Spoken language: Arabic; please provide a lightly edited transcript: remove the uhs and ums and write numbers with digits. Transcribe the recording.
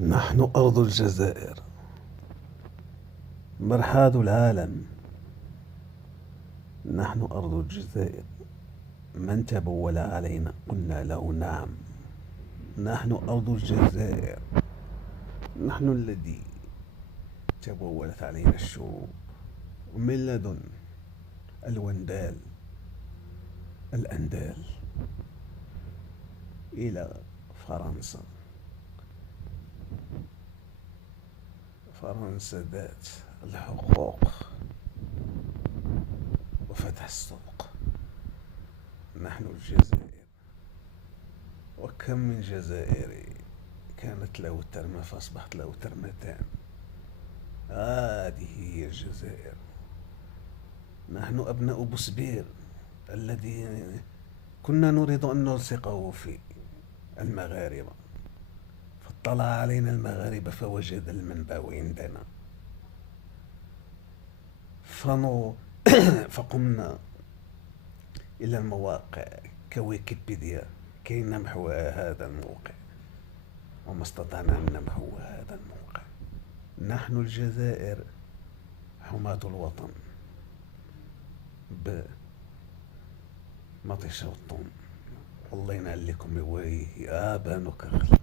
نحن أرض الجزائر، مرحاض العالم. نحن أرض الجزائر، من تبول علينا قلنا له نعم. نحن أرض الجزائر، نحن الذي تبولت علينا الشعوب من لدن الوندال الأندال إلى فرنسا. فرنسا ذات الحقوق وفتح السوق. نحن الجزائر، وكم من جزائري كانت له ترمة فأصبحت له ترمتان. هذه هي الجزائر. نحن أبناء بوسبير الذي كنا نريد أن نلصقه في المغاربة، فاطلع علينا المغاربة فوجد المنبع عندنا فقمنا إلى المواقع كويكيبيديا كي نمحو هذا الموقع، وما استطعنا أن نمحو هذا الموقع. نحن الجزائر حماة الوطن بمطيشة والطون. والله ينعل لكم يويه آبانو كرخل.